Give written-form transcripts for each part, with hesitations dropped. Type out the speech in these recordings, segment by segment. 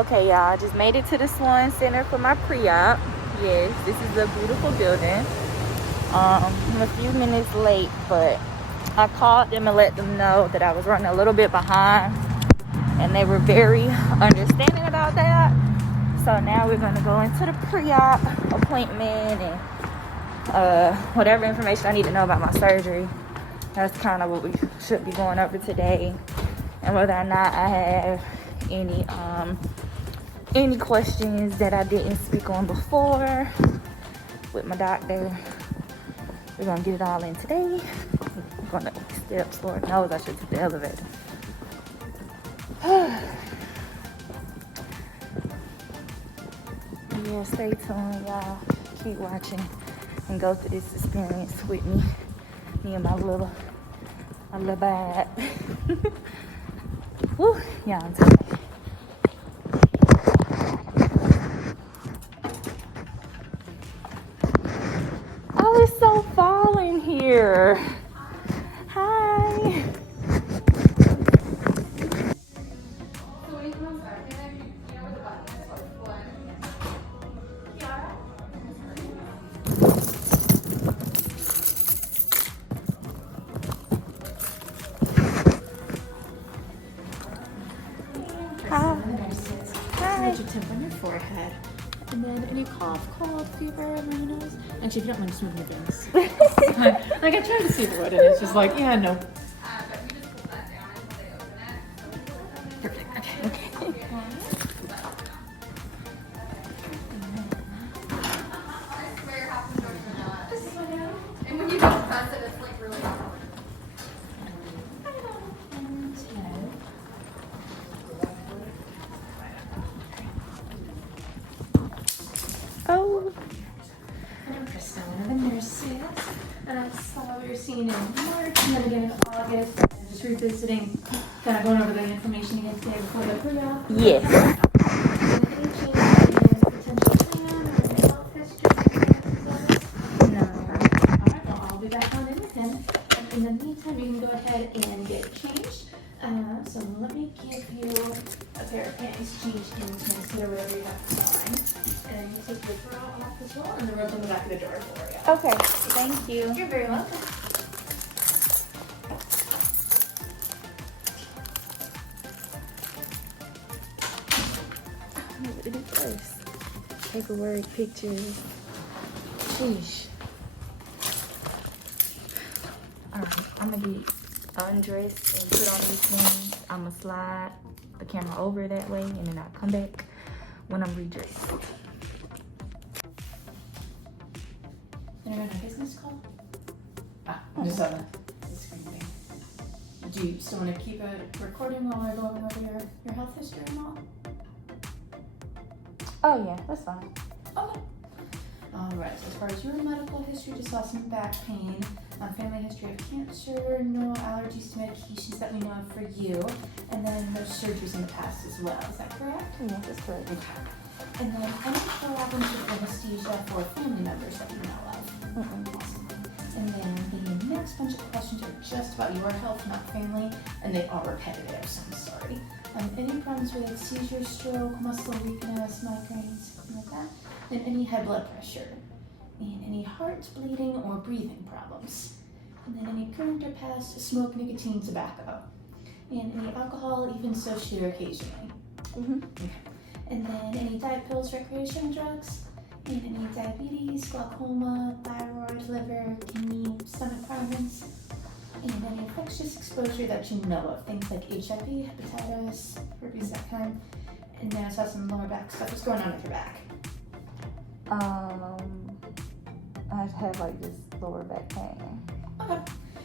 Okay, y'all, I just made it to the Swan Center for my pre-op. Yes, this is a beautiful building. I'm a few minutes late, but I called them and let them know that I was running a little bit behind, and they were very understanding about that. So now we're going to go into the pre-op appointment and whatever information I need to know about my surgery. That's kind of what we should be going over today, and whether or not I have any questions that I didn't speak on before with my doctor. We're gonna get it all in today. We're gonna steps, Lord knows I should take the elevator. Yeah, stay tuned, y'all. Keep watching and go through this experience with me. Me and my little bad. Woo, yeah, I'm tired. Oh, it's so fall in here. Hi. Hi. Your tip on your forehead. And then any cough, cold, fever, runny nose. And if you don't mind, just move your things. Like I tried to see what it is. Just like, yeah, no. Perfect. Okay. And when you don't press it, it's like really hard. Oh. I'm Krista, one of the nurses. And I saw what you're seeing in March and then again in August. And just revisiting, kind of going over the information again today before the pre-op. Yes. Any change in potential plan or any health history? No. Alright, well, I'll be back on in with him. And in the meantime, you can go ahead and get changed. So let me give you a pair of panties changed into instead of whatever you have to sign. And you take the bra off as well and the rope on the back of the door for you. Okay, thank you. You're very welcome. I know what to do first. Paperwork, pictures. Sheesh. Alright, I'm gonna get undressed and put on these things. I'm gonna slide the camera over that way and then I'll come back when I'm redressed. And you're on a business call? Just saw the screen thing. Do you still want to keep it recording while we're going over your health history and all? Oh yeah, that's fine. Okay. Alright, so as far as your medical history, just saw some back pain, family history of cancer, no allergies to medications that we know of for you, and then no surgeries in the past as well. Is that correct? Yeah, that's correct. Okay. And then any problems with anesthesia for family members that you know of? Awesome. And then the next bunch of questions are just about your health, not family, and they are repetitive, so I'm sorry. Any problems with seizures, stroke, muscle weakness, migraines, something like that? And any high blood pressure? And any heart, bleeding, or breathing problems? And then any current or past smoke, nicotine, tobacco? And any alcohol, even socially or occasionally? Okay. And then any diet pills, recreational drugs? And any diabetes, glaucoma, thyroid, liver, kidney, stomach problems? And any infectious exposure that you know of, things like HIV, hepatitis, herpes, that kind. And then I saw some lower back stuff. What's going on with your back? I have like this lower back pain. Okay.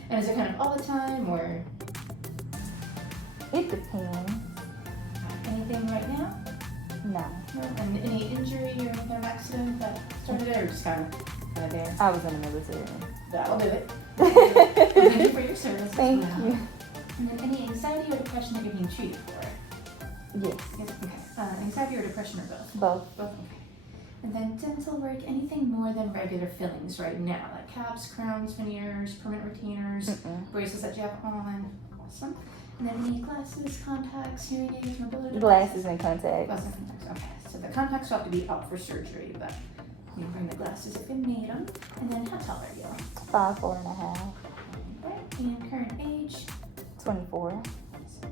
And is it kind of all the time or? It depends. Anything right now? No. No. And any injury or any kind of accident that started it or just kind of there? I was in the military. That'll do it. Thank you for your service. Thank you. And then any anxiety or depression that you're being treated for? Yes. Yes. Okay. Anxiety or depression or both? Both. Both. Okay. And then dental work, anything more than regular fillings right now, like caps, crowns, veneers, permanent retainers, braces that you have on? Awesome. And then any glasses, contacts, hearing aids, mobility Glasses and contacts. Glasses and contacts. Okay. So the contacts will have to be up for surgery, but you can bring the glasses if you need them. And then how tall are you? 5'4.5". Okay. And current age 24.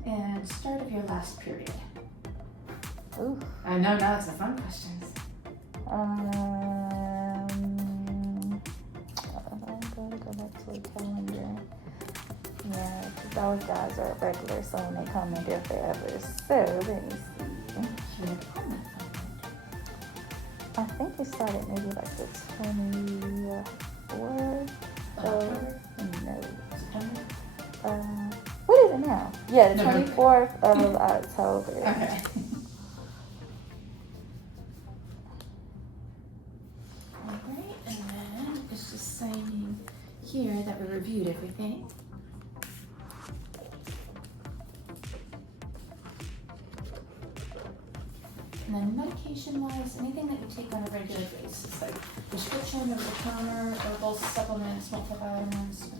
and start of your last period. Ooh. I know, now it's the fun questions. Go back to a calendar. Yeah, 'cause those guys are regular, so when they come in, they're forever. So let me see. Should have appointment I think it started maybe like the 24th. October? No. September? What is it now? Yeah, the November. 24th of October. Okay. Alright, and then it's just signing here that we reviewed everything. And then medication-wise, anything that you take on a regular basis, like prescription, over-the-counter, herbal supplements, multivitamins.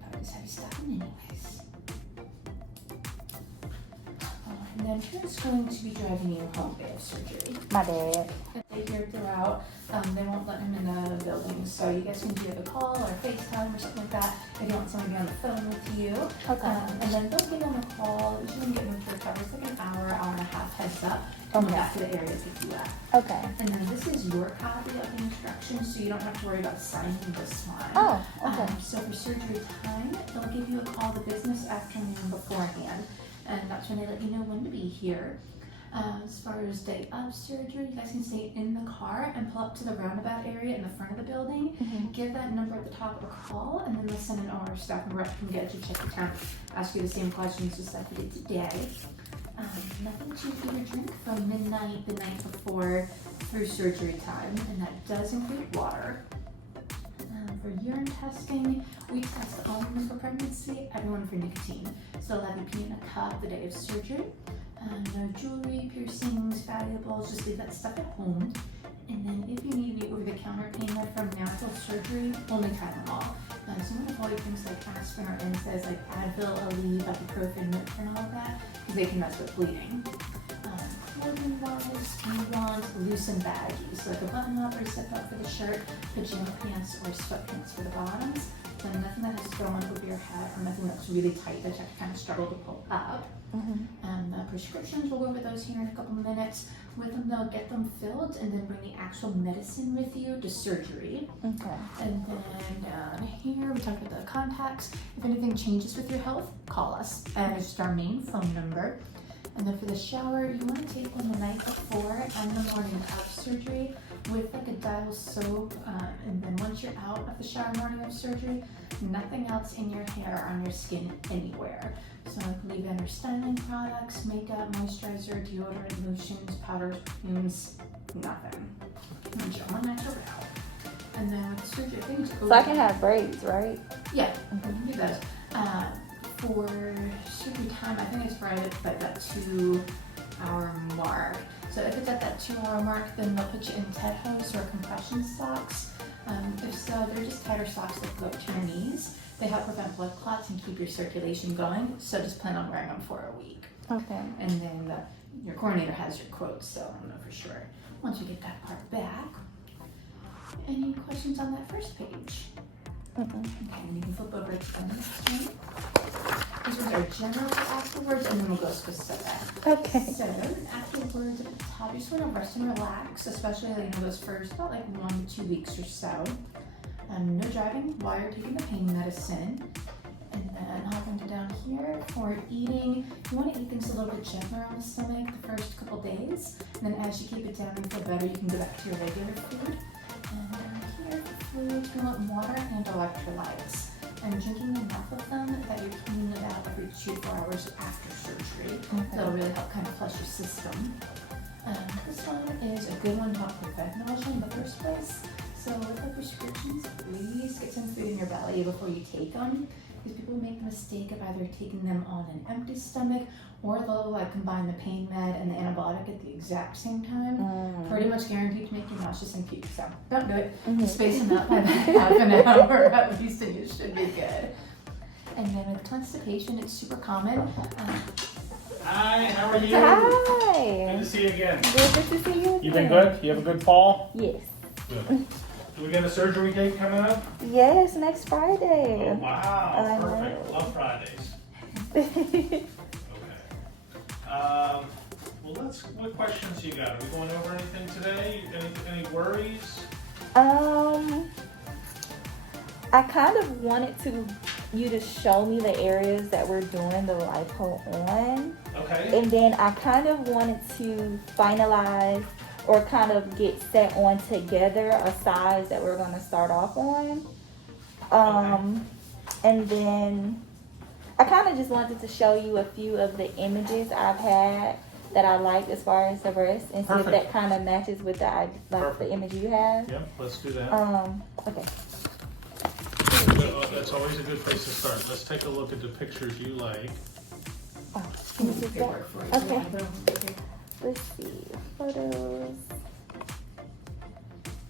Probably just heavy stuff in anyways. And then who's going to be driving you home day of surgery? My dad. If they hear throughout, they won't let him in the building, so you guys can do a call or FaceTime or something like that if you want someone to be on the phone with you. Okay. And then they'll give them a call. Usually when you get them to recover, it's like an hour and a half heads up. Okay. Back to the area to pick you up. Okay. And then this is your copy of the instructions, so you don't have to worry about signing this one. Oh, okay. So for surgery time, they'll give you a call the business afternoon beforehand, and that's when they let you know when to be here. As far as day of surgery, you guys can stay in the car and pull up to the roundabout area in the front of the building. Mhm. Give that number at the top of a call, and then they'll send an OR staff member up and get you, check your time, ask you the same questions just like we did today. Nothing to eat or drink from midnight the night before through surgery time, and that does include water. For urine testing, we test only for pregnancy, everyone for nicotine. So they'll have you pee in a cup the day of surgery. No jewelry, piercings, valuables, just leave that stuff at home. And then if you need any over-the-counter pain med from now till surgery, only Tylenol. So I'm going to avoid things like aspirin or NSAIDs like Advil, Aleve, ibuprofen, Motrin, and all of that, because they can mess with bleeding. Clothing-wise, you want loose and baggy, so like a button-up or zip-up for the shirt, pajama pants or sweatpants for the bottoms. So nothing that has to go on over your head or nothing that's really tight that you have to kind of struggle to pull up. Mhm. Prescriptions, we'll go over those here in a couple minutes. With them, they'll get them filled and then bring the actual medicine with you to surgery. Okay. And then here we talked about the contacts. If anything changes with your health, call us. And it's just our main phone number. And then for the shower, you want to take one the night before and the morning of surgery with like a dial soap. And then once you're out of the shower morning of surgery, nothing else in your hair or on your skin anywhere. So leave in your styling products, makeup, moisturizer, deodorant, lotions, powders, perfumes, nothing. And gel and natural. And then with the surgery, I think it's So I can have braids, right? yeah, we can do those. For surgery time, I think it's right at like that 2-hour mark. So if it's at that 2-hour mark, then they'll put you in TED hose or compression socks. If so, they're just tighter socks that go up to your knees. They help prevent blood clots and keep your circulation going. So just plan on wearing them for a week. Okay. And then your coordinator has your quotes, so I don't know for sure. Once we get that part back. Any questions on that first page? Mm-mm. Okay, and you can flip over to the next one. These ones are general afterwards, and then we'll go specific. Okay. So afterwards, at the top, you just want to rest and relax, especially those first about like 1 to 2 weeks or so. No driving while you're taking the pain medicine. And then hopping to down here for eating, you want to eat things a little bit gentler on the stomach the first couple days. And then as you keep it down and feel better, you can go back to your regular food. And down here for food, you want water and electrolytes. And drinking enough of them that you're cleaning it out every 2 to 4 hours after surgery. Okay. That'll really help kind of flush your system. This one is a good one to help prevent nausea in the first place. So with the prescriptions, please get some food in your belly before you take them. Because people make the mistake of either taking them on an empty stomach or they'll like combine the pain med and the antibiotic at the exact same time. Pretty much guaranteed to make you nauseous and puke. So don't do it. Mhm. Space them out by about half an hour at least and you should be good. And then with constipation, it's super common. Hi, how are you? Hi. Good to see you again. Good to see you. You been again. good? You have a good fall? Yes. Good. Do we get a surgery date coming up? Yes, next Friday. Oh, wow. I Perfect. know. Love Fridays. Okay. Well, what questions you got? Are we going over anything today? Any worries? I kind of wanted you to show me the areas that we're doing the lipo on. Okay. And then I kind of wanted to finalize or kind of get set on together a size that we're going to start off on. And then I kind of just wanted to show you a few of the images I've had that I like as far as the breast and see if Perfect. that kind of matches with the image you have. Yep, let's do that. Okay. That's always a good place to start. Let's take a look at the pictures you like. Oh, can you just go? Paperwork for you. Okay. I put 'em over here. Let's see. Photos.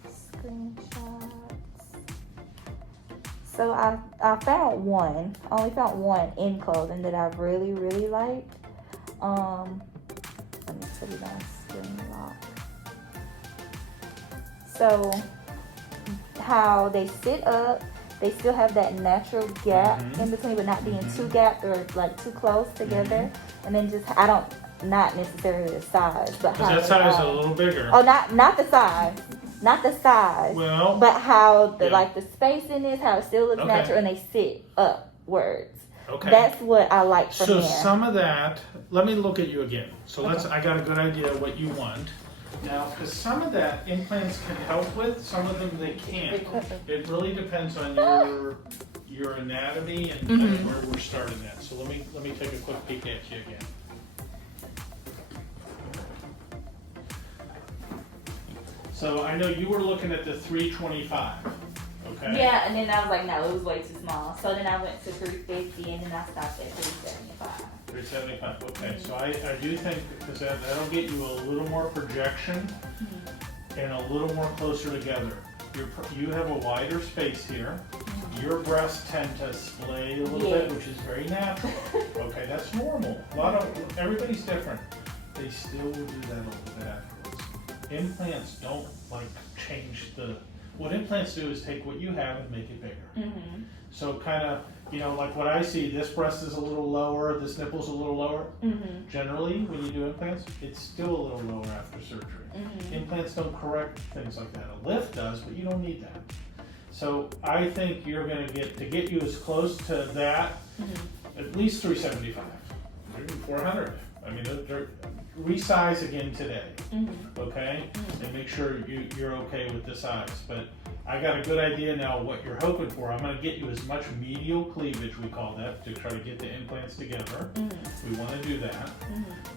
Screenshots. So I found one. I only found one in clothing that I really, really liked. Let me put it on screen lock. So how they sit up, they still have that natural gap in between, but not being too gapped or like too close together. And then just not necessarily the size, but how Because that size is a little bigger. Oh, not the size, not the size. Well, But how the yeah. the spacing is, how it still looks Okay. natural, and they sit upwards. okay. That's what I like from So there. some of that, let me look at you again. So I got a good idea of what you want. Now, because some of that implants can help with, some of them they can't. It really depends on your anatomy and where we're starting at. So let me take a quick peek at you again. So I know you were looking at the 325, okay? Yeah, and then I was like, no, it was way too small. So then I went to 350, and then I stopped at 375. 375, okay. So I do think, because that'll get you a little more projection and a little more closer together. You have a wider space here. Your breasts tend to splay a little bit, which is very natural. Okay, that's normal. Everybody's different. They still will do that a little bit afterwards. Implants don't change what implants do is take what you have and make it bigger. So kind of, like what I see, this breast is a little lower, this nipple's a little lower. Generally, when you do implants, it's still a little lower after surgery. Implants don't correct things like that. A lift does, but you don't need that. So I think you're going to get you as close to that, at least 375, maybe 400. I mean, resize again today, okay? And make sure you're okay with the size. But I got a good idea now what you're hoping for. I'm going to get you as much medial cleavage, we call that, to try to get the implants together. We want to do that.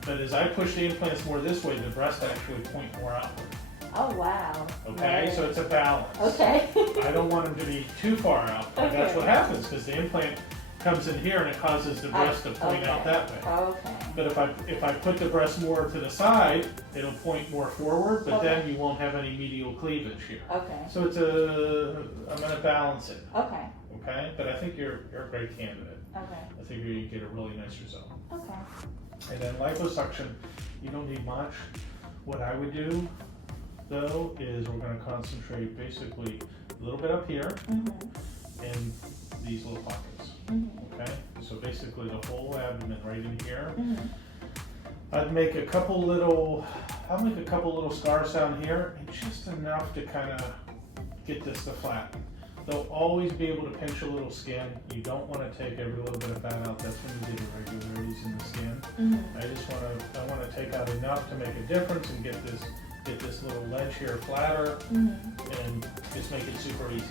But as I push the implants more this way, the breast actually point more outward. Oh, wow. Okay, Nice. so it's a balance. Okay. I don't want them to be too far out, but that's what happens because the implant comes in here and it causes the breast to point out that way. Okay. But if I put the breast more to the side, it'll point more forward, but then you won't have any medial cleavage here. Okay. So I'm going to balance it. Okay. Okay, but I think you're a great candidate. Okay. I think you're going to get a really nice result. Okay. And then liposuction, you don't need much. What I would do though is we're going to concentrate basically a little bit up here and these little pockets. Okay, so basically the whole abdomen right in here. I'll make a couple little scars down here, and just enough to kind of get this to flatten. They'll always be able to pinch a little skin. You don't want to take every little bit of fat out. That's when you get irregularities in the skin. I want to take out enough to make a difference and get this little ledge here flatter and just make it super easy.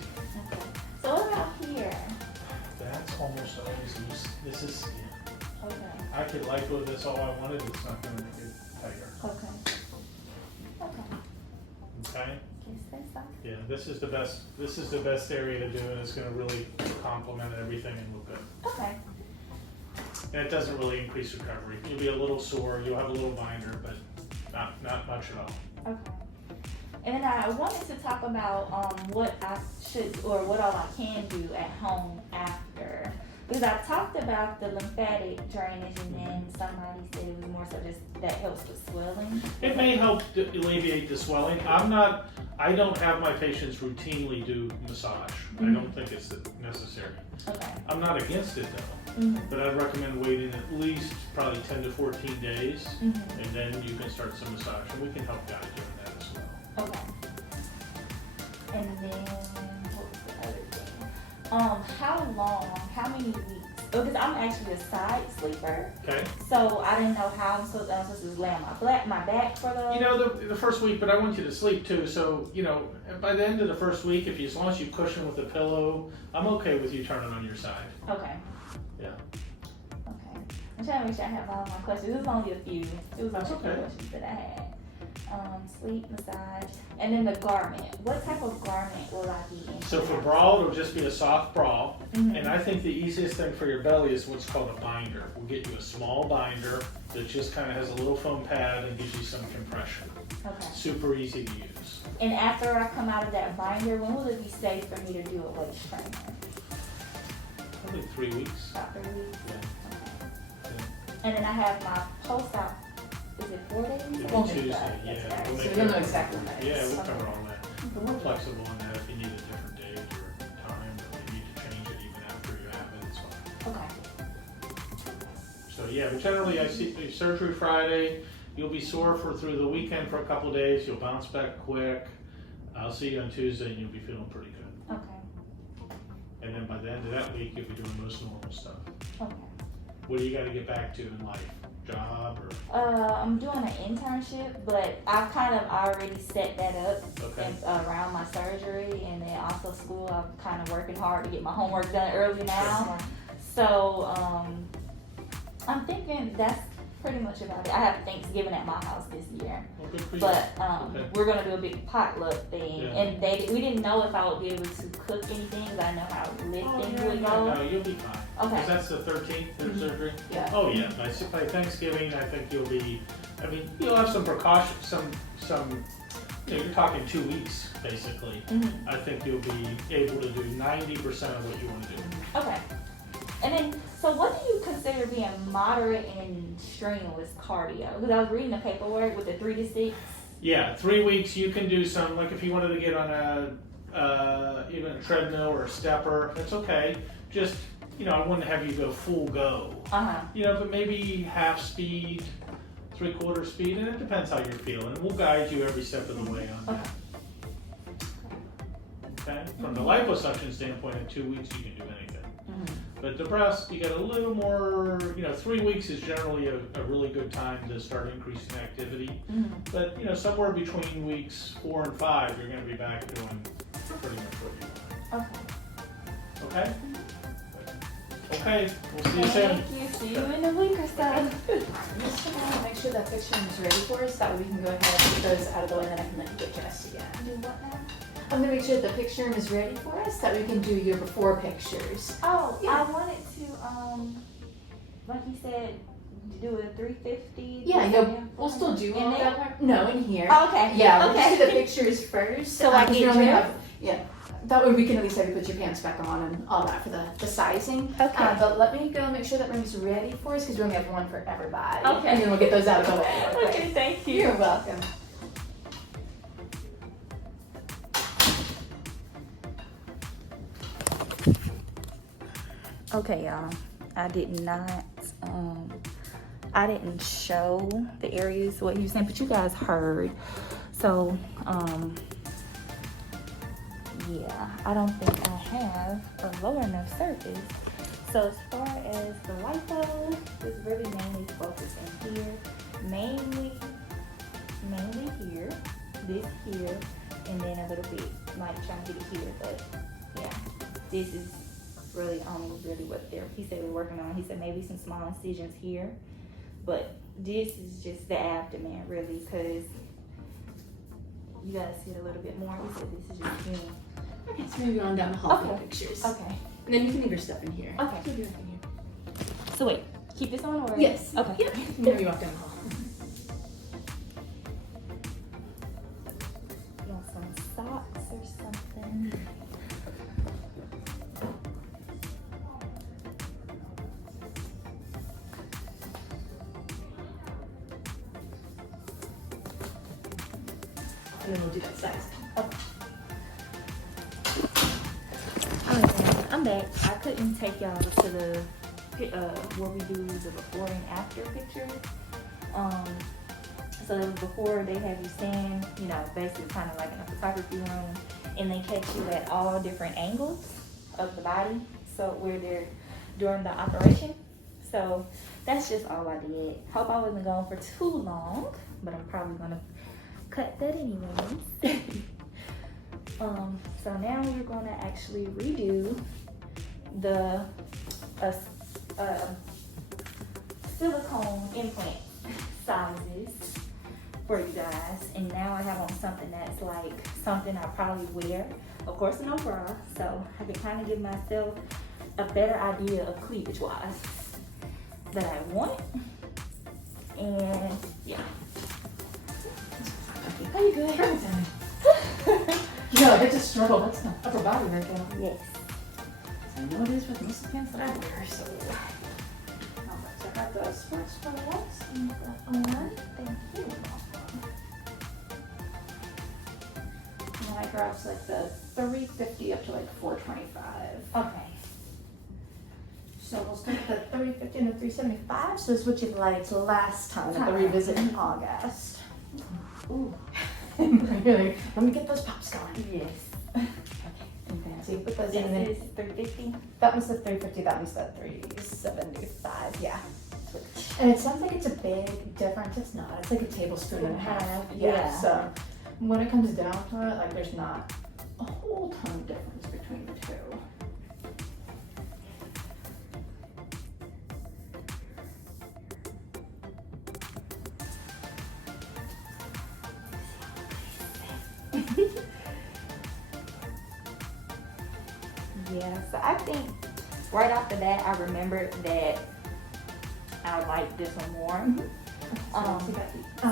Okay. So what about here? That's almost always loose. This is skin. Okay. I could lipo this all I wanted. It's not going to make it tighter. Okay. Okay. Say so. Yeah. This is the best area to do, and it's going to really complement everything and look good. Okay. And it doesn't really increase recovery. You'll be a little sore. You'll have a little binder, but not much at all. Okay. And then I wanted to talk about what I should or what all I can do at home after. Because I talked about the lymphatic drainage, and then somebody said it was more so just that helps with swelling. It may help to alleviate the swelling. I don't have my patients routinely do massage. I don't think it's necessary. Okay. I'm not against it though, but I'd recommend waiting at least probably 10 to 14 days, and then you can start some massage, and we can help guide you in that as well. Okay. And then, what was the other thing? How many weeks? Oh, because I'm actually a side sleeper, Okay? so I didn't know how I'm supposed to lay on my back for the. You know, the first week, but I want you to sleep too, so, you know, by the end of the first week, as long as you cushion with a pillow, I'm okay with you turning on your side. Okay. Yeah. Okay. I'm trying to make sure I have all my questions. It was only a few. It was only That's a few okay. questions that I had. Sleep, massage, and then the garment. What type of garment will I be in? So for bra, it'll just be a soft bra, and I think the easiest thing for your belly is what's called a binder. We'll get you a small binder that just kind of has a little foam pad and gives you some compression. Okay. Super easy to use. And after I come out of that binder, when will it be safe for me to do a waist trainer? Probably 3 weeks. About 3 weeks. Yeah. Okay. And then I have my post-op. Is it 4 days? It'll be Or Tuesday, that's yeah. right. We'll So make you'll it- know exactly when that is. Yeah, we'll cover Okay. all that. But we're flexible on that if you need a different date or time, or you need to change it even after you have it, it's fine. Okay. So yeah, but generally I see surgery Friday, you'll be sore through the weekend for a couple days, you'll bounce back quick. I'll see you on Tuesday and you'll be feeling pretty good. Okay. And then by the end of that week, you'll be doing most normal stuff. Okay. What do you gotta get back to in life? Job or? I'm doing an internship, but I've kind of already set that up Okay. around my surgery, and then also school. I'm kind of working hard to get my homework done early now. So I'm thinking that's pretty much about it. I have Thanksgiving at my house this year, Well, good for you. but Okay. we're gonna do a big potluck thing, Yeah. and we didn't know if I would be able to cook anything because I know how lifting would go. No, you'll be fine. Okay. Cause that's the 13th, their surgery? Yeah. Oh yeah, by Thanksgiving, I think you'll be, I mean, you'll have some precautions, some, you know, you're talking 2 weeks, basically. Mhm. I think you'll be able to do 90% of what you wanna do. Okay. And then, so what do you consider being moderate and strenuous cardio? Because I was reading the paperwork with the 3 to 6. Yeah, 3 weeks, you can do some, like if you wanted to get on even a treadmill or a stepper, that's okay. Just, you know, I wouldn't have you go full go. You know, but maybe half speed, 3/4 speed, and it depends how you're feeling. And we'll guide you every step of the way on that. Okay? From the liposuction standpoint, in 2 weeks you can do anything. But the breast, you got a little more, you know, 3 weeks is generally a really good time to start increasing activity. But, you know, somewhere between weeks 4 and 5, you're going to be back doing pretty much what you want. Okay. Okay? Okay, we'll see you soon. Thank you. See you in a week or so. I'm just gonna make sure that picture is ready for us, that way we can go ahead and get those out of the way, and then I can let you get dressed again. Do what now? I'm gonna make sure that the picture room is ready for us, that we can do your before pictures. Oh, Yeah. I wanted to, like you said, do a 350. Yeah, we'll still do in all there? that part. No, in here. Oh, okay. Yeah, we'll okay. just do the pictures first. So I 'cause get we only dressed? have, yeah. That way we can at least have you put your pants back on and all that for the sizing. Okay. But let me go make sure that room is ready for us, because we only have one for everybody. Okay. And then we'll get those out of the way. real quick. Okay, thank you. You're welcome. Okay, y'all. I did not. I didn't show the areas what you were saying, but you guys heard. So, yeah, I don't think I have a low enough surface. So as far as the lipo, it's really mainly focused in here, mainly here, this here, and then a little bit like trying to get it here. But yeah, this is really only really what he said we're working on. He said maybe some small incisions here, but this is just the abdomen really, because you gotta see it a little bit more. He said this is just skinny. Okay, so maybe on down the hall for the Okay. pictures. Okay. And then you can leave your stuff in here. Okay. Leave your stuff in here. So wait, keep this on or? Yes. Okay. Yep. Whenever you walk down the hall. You want some socks or something? and then we'll do that size. Okay, I'm back. I couldn't take y'all to the where we do the before and after pictures. So before they have you stand, you know, basically kind of like in a photography room, and they catch you at all different angles of the body. So where they're during the operation. So that's just all I did. Hope I wasn't gone for too long, but I'm probably gonna cut that anyways. So now we're gonna actually redo the silicone implant sizes for you guys. And now I have on something that's like something I probably wear, of course no bra, so I can kind of give myself a better idea of cleavage wise that I want. And yeah. How you good? Yeah, that's a struggle. That's the upper body right now. Yes. I know it is with most of the pants that I wear, so. So I got the sports products and the on. Thank you. And then I grabbed like the 350 up to like 425. Okay. So we'll start with the 350 and the 375. So this is what you liked last time at the revisit in August. Ooh. Really? Let me get those pops going. Yes. Okay. And fancy. Put those in. This is 350. That was the 350. That was the 375. Yeah. And it sounds like it's a big difference. It's not. It's like a tablespoon and a half. Yeah. So when it comes down to it, like there's not a whole ton of difference between the two. Yeah, so I think right off the bat, I remembered that I like this one more.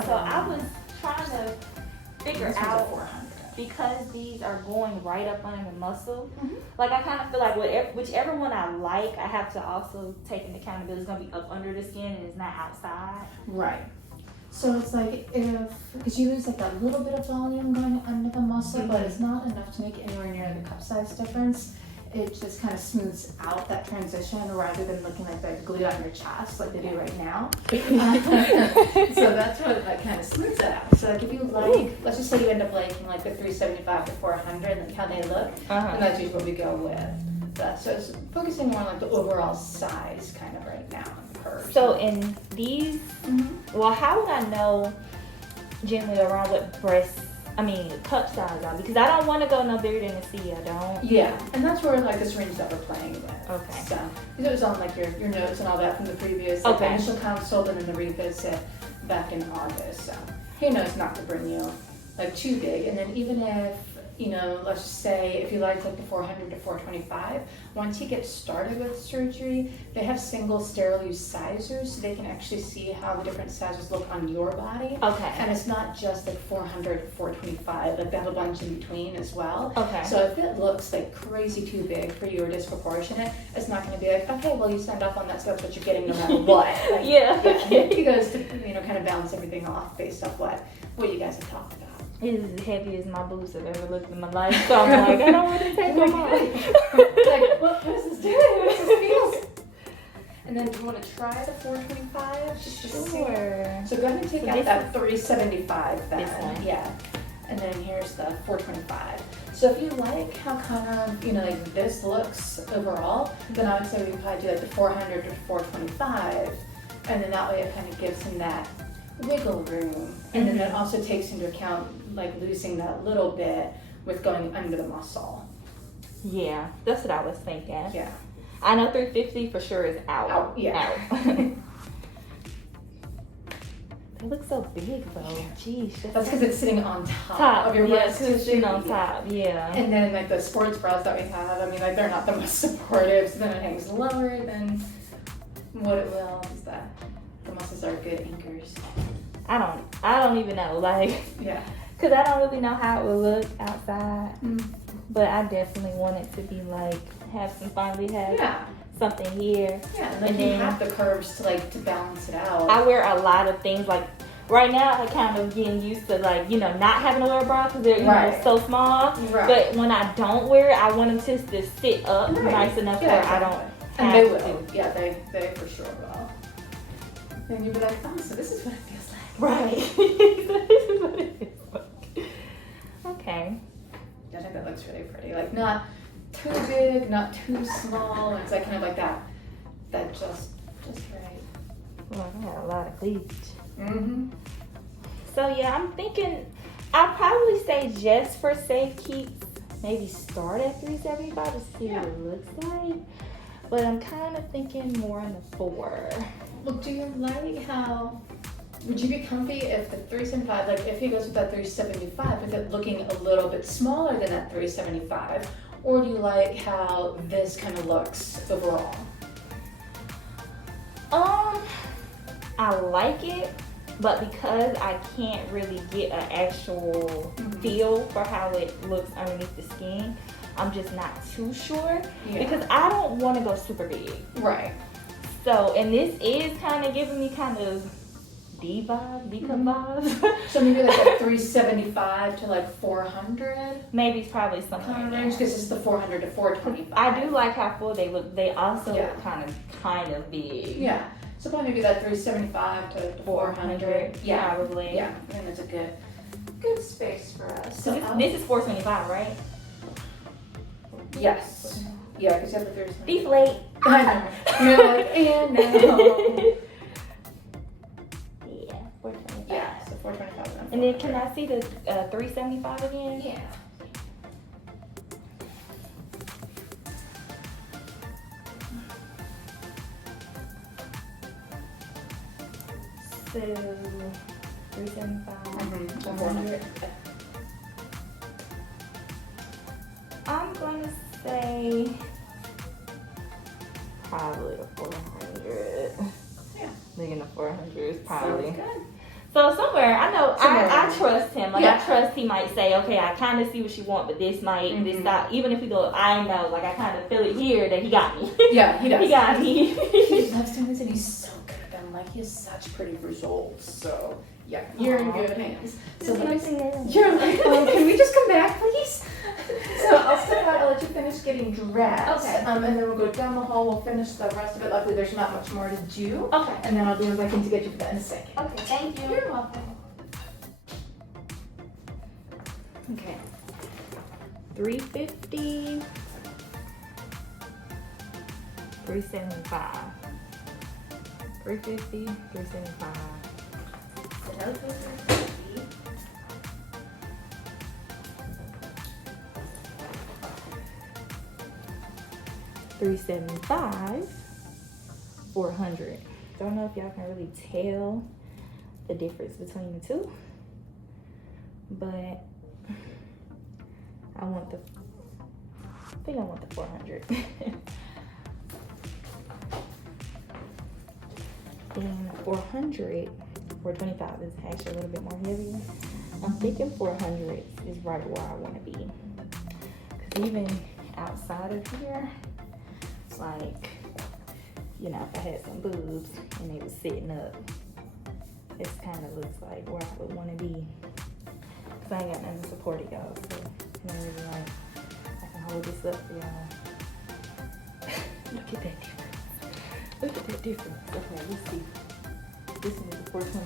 So I was trying to figure out, because these are going right up under the muscle, like I kind of feel like whichever one I like, I have to also take into account that it's going to be up under the skin and it's not outside. Right. So it's like because you lose like a little bit of volume going under the muscle, but it's not enough to make anywhere near the cup size difference. It just kind of smooths out that transition rather than looking like they're glued on your chest like they do right now. So that's what like kind of smooths it out. So like if you like, let's just say you end up liking like the 375 to 400, like how they look, and that's usually what we go with. That. So it's focusing more on like the overall size kind of right now on the curves. So in these, well, how would I know generally around what cup size are? Because I don't want to go no bigger than a C. I don't. Yeah, and that's where like the syringe that we're playing with. Okay. So because it was on like your notes and all that from the previous initial consult and then the revisit back in August. So he knows not to bring you like too big, and then even if let's just say if you like the 400 to 425, once you get started with surgery, they have single sterile use sizers, so they can actually see how the different sizes look on your body. Okay. And it's not just like 400 to 425, like they have a bunch in between as well. Okay. So if it looks like crazy too big for you or disproportionate, it's not going to be like, okay, well you signed up on that, so that's what you're getting no matter what. Like, yeah. It goes to kind of balance everything off based off what you guys have talked about. It's as heavy as my boots have ever looked in my life. So I'm like, I don't want to take them off. Like, what is this doing? What does this feel? And then do you want to try the 425? Just to see. So go ahead and take out that 375 then. This one. Yeah. And then here's the 425. So if you like how kind of, like this looks overall, then I would say we could probably do like the 400 to 425. And then that way it kind of gives him that wiggle room. And then it also takes into account like losing that little bit with going under the muscle. Yeah, that's what I was thinking. Yeah. I know 350 for sure is out. Out, yeah. Out. They look so big though. Jeez. That's because it's sitting on top of your breast tissue. It's sitting on top, yeah. And then like the sports bras that we have, I mean like they're not the most supportive, so then it hangs lower than what it will is that the muscles are good anchors. I don't even know, like, yeah. Cause I don't really know how it would look outside, but I definitely want it to be like finally have something here. Yeah, and then you have the curves to balance it out. I wear a lot of things like right now I kind of getting used to like, you know, not having to wear a bra because they're, you Right. know, so small. Right. But when I don't wear it, I want them to sit up Right. nice enough Yeah, where exactly. I don't And have they to. will. Yeah, they for sure will. And you'll be like, oh, so this is what it feels like. Right. This is what it is like. Okay. I think that looks really pretty. Like not too big, not too small. It's like kind of like that just right. Well, I got a lot of cleavage. Mm-hmm. So yeah, I'm thinking I'll probably say just for safe keeps, maybe start at 375 to see what it looks like. But I'm kind of thinking more in the 4. Well, do you like how? Would you be comfy if the 375, like if he goes with that 375, with it looking a little bit smaller than that 375, or do you like how this kind of looks overall? I like it, but because I can't really get an actual feel for how it looks underneath the skin, I'm just not too sure because I don't want to go super big. Right. So, and this is kind of giving me kind of D vibes, D-cup vibes. So maybe like a 375 to like 400 Maybe it's probably something kind of like range, that. because it's the 400 to 425. I do like how full they look. They also Yeah. look kind of big. Yeah. So probably maybe that 375 to 400. Yeah. Probably. Yeah. I think that's a good space for us. So this is 425, right? Yes. Yeah, because you have the 375. Deflate. I know. You're like, and no. Yeah, 425. Yeah, so 425. And then can I see the 375 again? Yeah. So 375. 400. I'm gonna say probably the 400. Yeah. Thinking the 400 is probably. Sounds good. So somewhere, I know, Somewhere. I trust him. Like, Yeah. I trust he might say, okay, I kind of see what you want, but this might, this not. Even if he goes, I know, like, I kind of feel it here that he got me. Yeah, he does. He got me. He loves doing this and he's so good at them. Like, he has such pretty results. So, yeah, you're in good hands. So, let me, you're like, can we just come back, please? So, I'll step out, I'll let you finish getting dressed. Okay. And then we'll go down the hall, we'll finish the rest of it. Luckily, there's not much more to do. Okay. And then I'll do back in to get you for that in a second. Okay, thank you. You're welcome. Okay. 350. 375. 350, 375. Another 350. 375, 400. Don't know if y'all can really tell the difference between the two, but I think I want the 400. And 400, 425 is actually a little bit more heavier. I'm thinking 400 is right where I want to be. Because even outside of here, like, you know, if I had some boobs and they were sitting up, this kind of looks like where I would want to be. Because I ain't got nothing to support it, y'all. So, you know, really, like, I can hold this up for y'all. Look at that difference. Look at that difference. Okay, let's see. This one is a 425.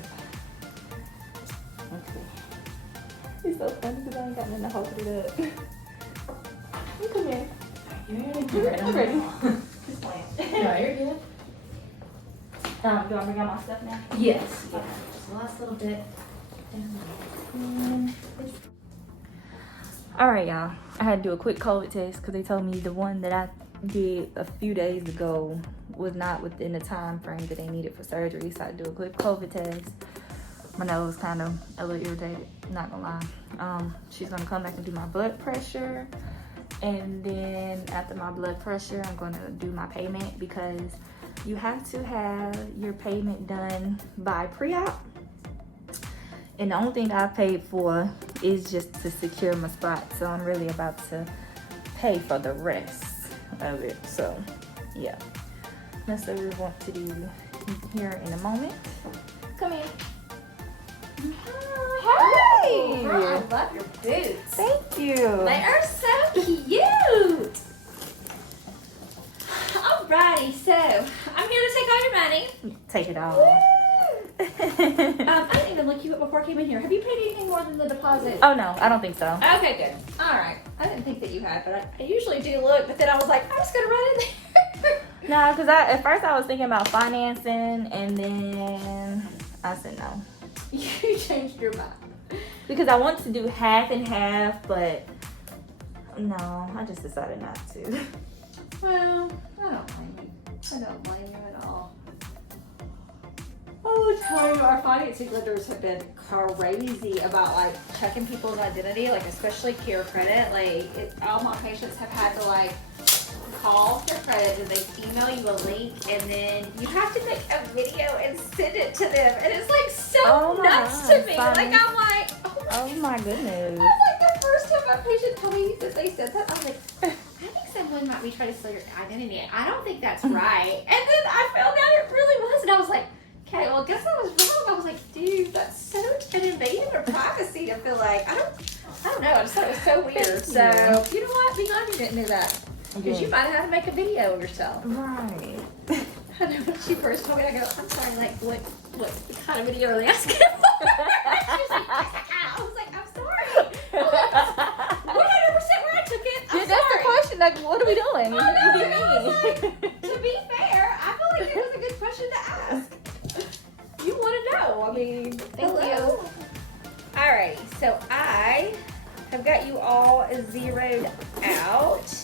Okay. It's so funny because I ain't got nothing to hold it up. You come here. You ready? I'm ready. Just playing. No, you're good. Do I bring out my stuff now? Yes. Yeah. Just the last little bit. Alright, y'all. I had to do a quick COVID test because they told me the one that I did a few days ago was not within the time frame that they needed for surgery. So I had to do a quick COVID test. My nose kind of a little irritated, not gonna lie. She's gonna come back and do my blood pressure. And then after my blood pressure, I'm gonna do my payment because you have to have your payment done by pre-op. And the only thing I paid for is just to secure my spot. So I'm really about to pay for the rest of it. So yeah, that's what we want to do here in a moment. Come here. Hi. Girl, I love your boots. Thank you. They are so cute. Alrighty, so I'm here to take all your money. Take it all. I didn't even look you up before I came in here. Have you paid anything more than the deposit? Oh no, I don't think so. Okay, good. All right. I didn't think that you had, but I usually do look. But then I was like, I'm just gonna run in there. No, because at first I was thinking about financing, and then I said no. You changed your mind. Because I wanted to do half and half, but no, I just decided not to. Well, I don't blame you. I don't blame you at all. Oh, tell you, our financing lenders have been crazy about like checking people's identity, like especially Care Credit. Like, all my patients have had to like call Care Credit and they email you a link, and then you have to make a video and send it to them, and it's like so nuts to me. God, like I'm like, oh my goodness. I was like, the first time my patient told me that they said that, I was like, I think someone might be trying to steal your identity. I don't think that's right. And then I found out it really was, and I was like, okay, well, I guess I was wrong. I was like, dude, that's so an invasion of privacy to feel like, I don't know. I just thought it was so weird. So, Yeah. you know what? Be glad you didn't do that. Because you might have had to make a video of yourself. Right. I know when she first told me, I go, I'm sorry, like, what kind of video are they asking for? She was like, I was like, I'm sorry. 100% where I took it. I'm Yeah, that's the sorry. question. Like, what are we doing? I know, What do you and I was like, mean? to be fair, I feel like it was a good question to ask. You want to know. I mean, thank you. Alrighty, so I have got you all zeroed out.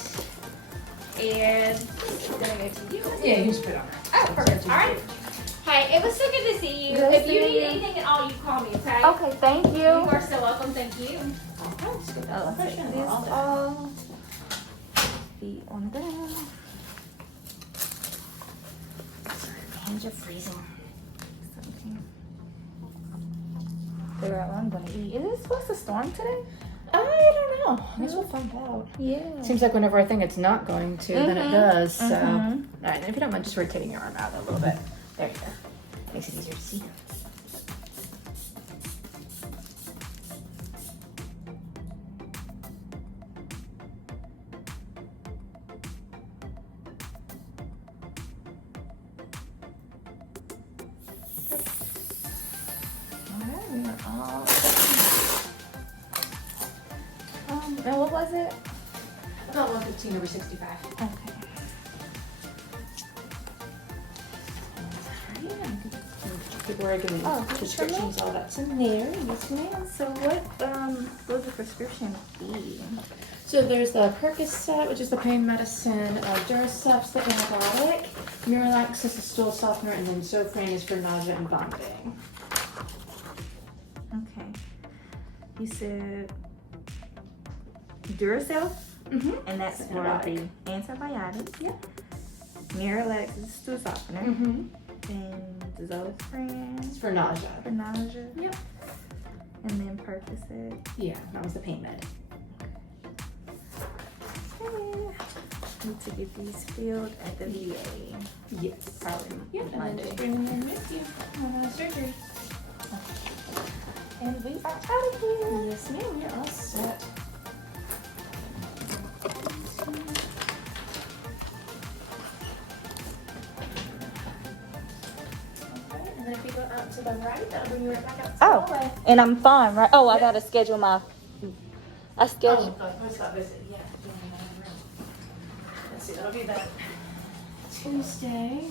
And I'm gonna go to you. Yeah, you just put it on there. Oh, perfect. Alright. Hey, it was so good to see you. Good If you seeing need you. anything at all, you call me, okay? Okay, thank You you. are so welcome. Thank you. Oh, take this off. Feet on down. Hands are freezing. Something. Figure out what I'm gonna eat. Is it supposed to storm today? I don't know. I guess we'll find out. Yeah. Seems like whenever I think it's not going to, then it does. So, Mhm. all right. And if you don't mind, just rotating your arm out a little bit. There you go. Makes it easier to see. Alright, we are all set. And what was it? About 115 over 65. Okay. Paperwork and Oh, prescriptions, all that's in there. Yes, ma'am. So what will the prescription be? So there's the Percocet, which is the pain medicine, Duracell's the antibiotic, Miralax is the stool softener, and then Zofran is for nausea and vomiting. Okay. You said Duracell, Mm-hmm. and that's for Antibiotic. the antibiotic. Yeah. Miralax is stool softener, Mm-hmm. and Zofran It's for nausea. for nausea. Yep. And then Percocet. Yeah, that was the pain med. Okay. Need to get these filled at the VA. Yes. Probably Yep, and then Monday. just bring them in with you on surgery. And we are out of here. Yes, ma'am, you're all set. Okay, and then if you go out to the right, that'll bring you right back out to the Oh, hallway. and I'm fine, right? Oh, I gotta schedule my. I scheduled. Oh, post-op visit, yeah. Let's see, that'll be that Tuesday.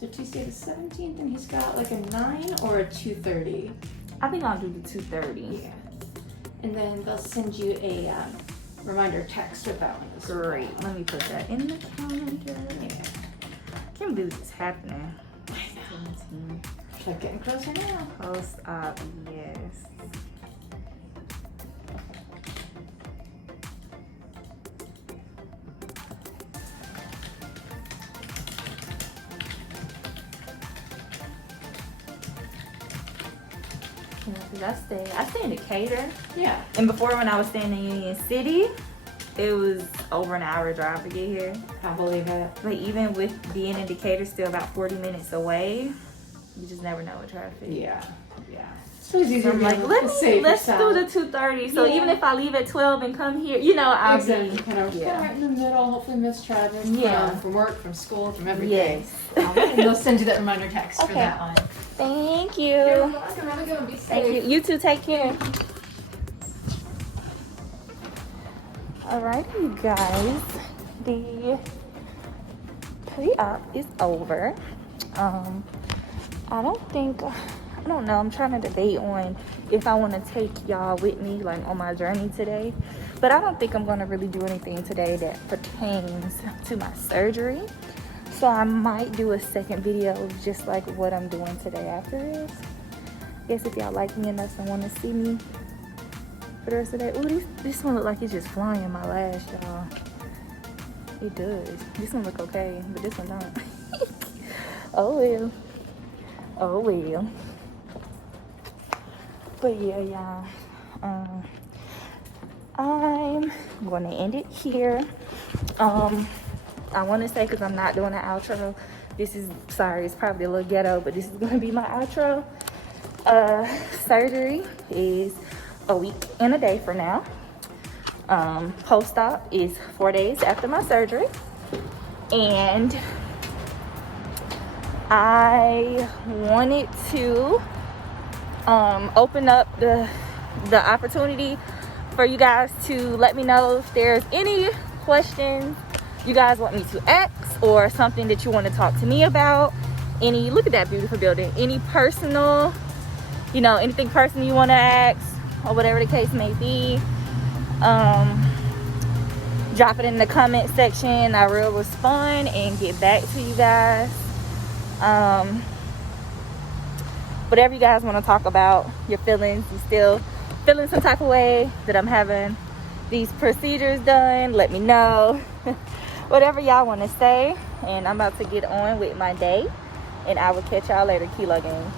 So Tuesday the 17th, and he's got like a 9 or a 2:30. I think I'll do the 2:30. Yeah. And then they'll send you a reminder text with that one as well. Great. Let me put that in the calendar. Yeah. Can't believe it's happening. I know. 17. It's like getting closer now. Post-op, yes. Yeah, 'cause I stay in Decatur, Yeah. and before when I was staying in Union City, it was over an hour drive to get here. I believe it. But even with being in Decatur, still about 40 minutes away. you just never know with traffic. Yeah. So it's easier I'm to like, be on the safer let's side. do the 2:30. So Yeah. even if I leave at 12 and come here, you know, I'll Exactly. be Kind of right in the middle. Hopefully miss traffic. Yeah. From work, from school, from everything. Yes. All right, and they'll send you that reminder text for Okay. that one. Thank You're you. welcome. Have a good one. Be safe. Thank you. You too. Take care. Alright, you guys. The pre-op is over. I don't know. I'm trying to debate on if I want to take y'all with me, like, on my journey today. But I don't think I'm going to really do anything today that pertains to my surgery. So I might do a second video of just like what I'm doing today after this. I guess if y'all like me enough and want to see me for the rest of the day. Ooh, this one look like it's just flying my lash, y'all. It does. This one look okay, but this one don't. Oh well. Oh well. But yeah, y'all. I'm gonna end it here. I want to say, because I'm not doing an outro, sorry, it's probably a little ghetto, but this is going to be my outro. Surgery is a week and a day from now. Post-op is 4 days after my surgery. And I wanted to open up the opportunity for you guys to let me know if there's any questions you guys want me to ask, or something that you want to talk to me about. Look at that beautiful building. Any personal, anything personal you want to ask, or whatever the case may be. Drop it in the comment section. I will respond and get back to you guys. Whatever you guys want to talk about, your feelings, you still feeling some type of way that I'm having these procedures done, let me know. Whatever y'all want to say. And I'm about to get on with my day, and I will catch y'all later. Kilo gang.